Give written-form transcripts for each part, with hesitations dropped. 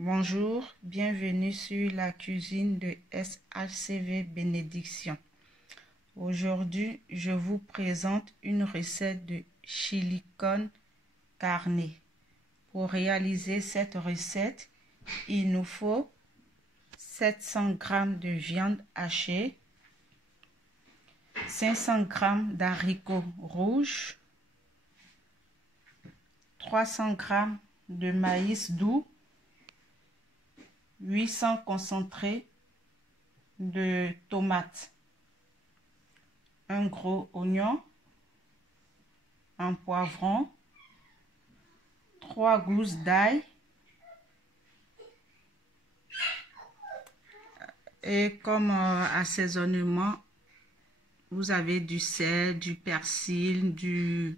Bonjour, bienvenue sur la cuisine de SHCV Bénédiction. Aujourd'hui, je vous présente une recette de chili con carne. Pour réaliser cette recette, il nous faut 700 g de viande hachée, 500 g d'haricots rouges, 300 g de maïs doux, 800 concentrés de tomates, un gros oignon, un poivron, 3 gousses d'ail et comme assaisonnement, vous avez du sel, du persil, du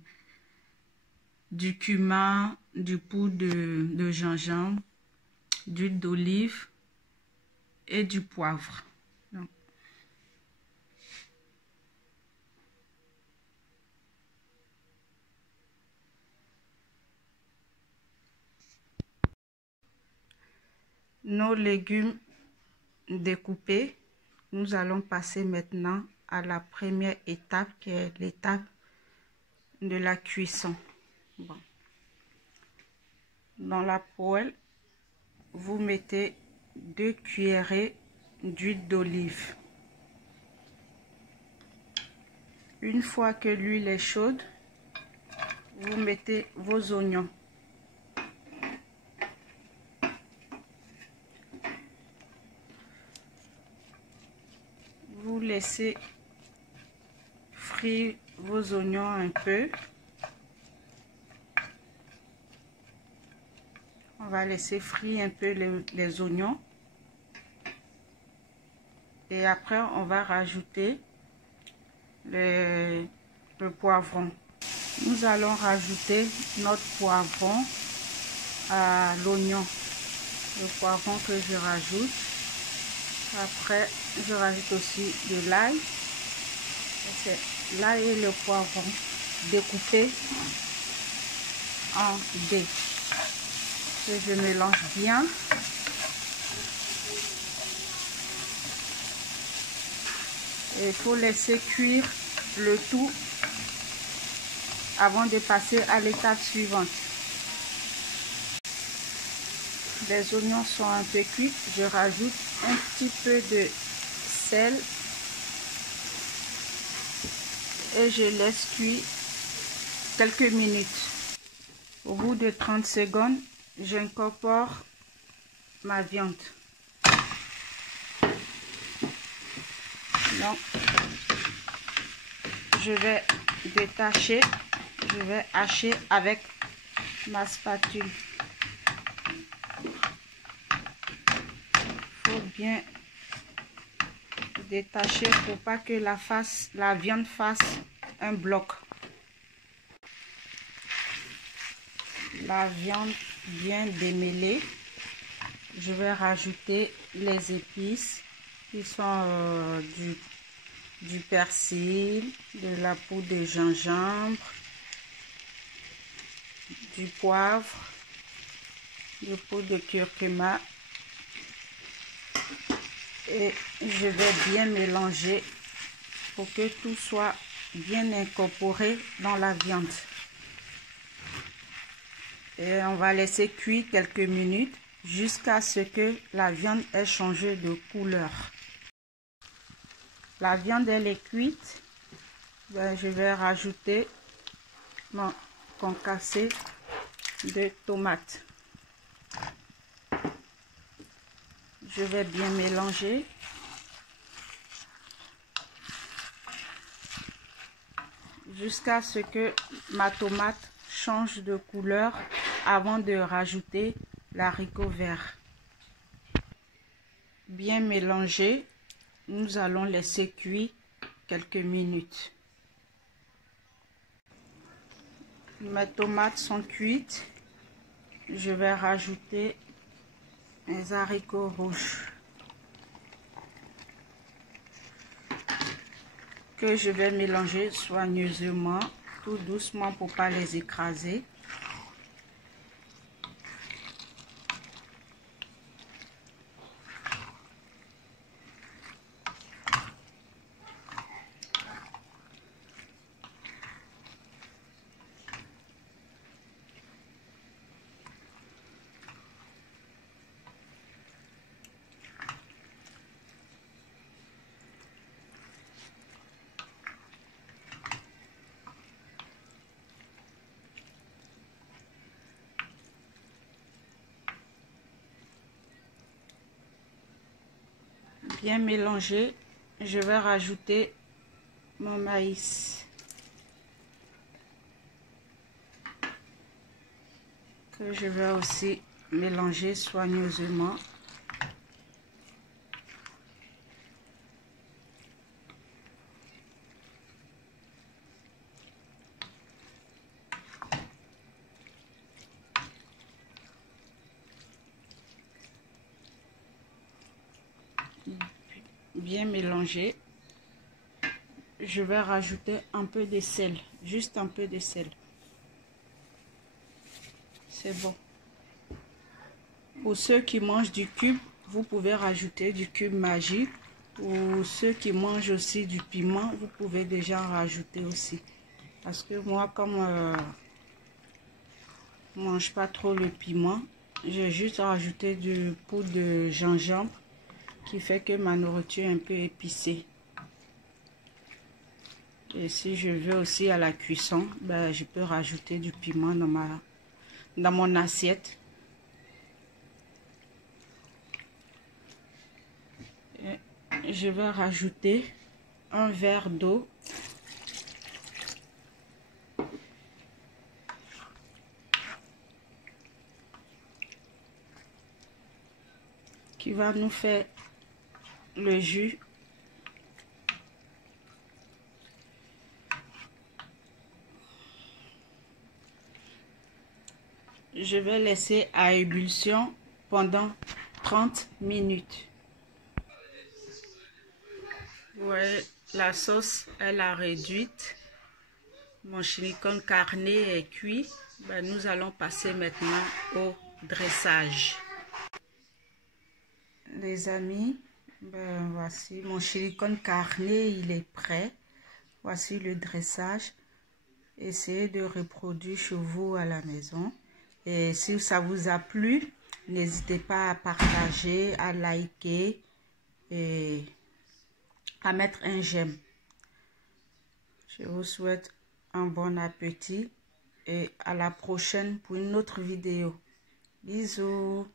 cumin, du poudre de gingembre, d'huile d'olive et du poivre. Donc, nos légumes découpés, nous allons passer maintenant à la première étape qui est l'étape de la cuisson. Bon. Dans la poêle, vous mettez 2 cuillerées d'huile d'olive. Une fois que l'huile est chaude, vous mettez vos oignons. Vous laissez frire vos oignons un peu. On va laisser frire un peu les oignons. Et après, on va rajouter le poivron. Nous allons rajouter notre poivron à l'oignon. Le poivron que je rajoute. Après, je rajoute aussi de l'ail. C'est l'ail et le poivron découpés en dés. Que je mélange bien. Et il faut laisser cuire le tout avant de passer à l'étape suivante. Les oignons sont un peu cuits, je rajoute un petit peu de sel et je laisse cuire quelques minutes. Au bout de 30 secondes, j'incorpore ma viande. Donc, je vais détacher, je vais hacher avec ma spatule. Il faut bien détacher pour pas que la viande fasse un bloc. La viande bien démêlée, je vais rajouter les épices qui sont du persil, de la poudre de gingembre, du poivre, du poudre de curcuma. Et je vais bien mélanger pour que tout soit bien incorporé dans la viande. Et on va laisser cuire quelques minutes jusqu'à ce que la viande ait changé de couleur. La viande elle est cuite. Je vais rajouter mon concassé de tomates. Je vais bien mélanger. Jusqu'à ce que ma tomate change de couleur avant de rajouter l'haricot vert. Bien mélanger, nous allons laisser cuire quelques minutes. Mes tomates sont cuites. Je vais rajouter les haricots rouges que je vais mélanger soigneusement, tout doucement pour ne pas les écraser. Bien mélanger, je vais rajouter mon maïs que je vais aussi mélanger soigneusement. Bien mélanger. Je vais rajouter un peu de sel, juste un peu de sel. C'est bon. Pour ceux qui mangent du cube, vous pouvez rajouter du cube magique. Ou ceux qui mangent aussi du piment, vous pouvez déjà en rajouter aussi. Parce que moi, comme je ne mange pas trop le piment, j'ai juste rajouté du poudre de gingembre qui fait que ma nourriture est un peu épicée. Et si je veux aussi à la cuisson, ben, je peux rajouter du piment dans mon assiette. Et je vais rajouter un verre d'eau. Qui va nous faire le jus. Je vais laisser à ébullition pendant 30 minutes. Ouais, la sauce elle a réduite. Mon chili con carne est cuit. Ben, nous allons passer maintenant au dressage. Les amis, ben, voici mon chili con carne, il est prêt. Voici le dressage. Essayez de reproduire chez vous à la maison. Et si ça vous a plu, n'hésitez pas à partager, à liker et à mettre un j'aime. Je vous souhaite un bon appétit et à la prochaine pour une autre vidéo. Bisous.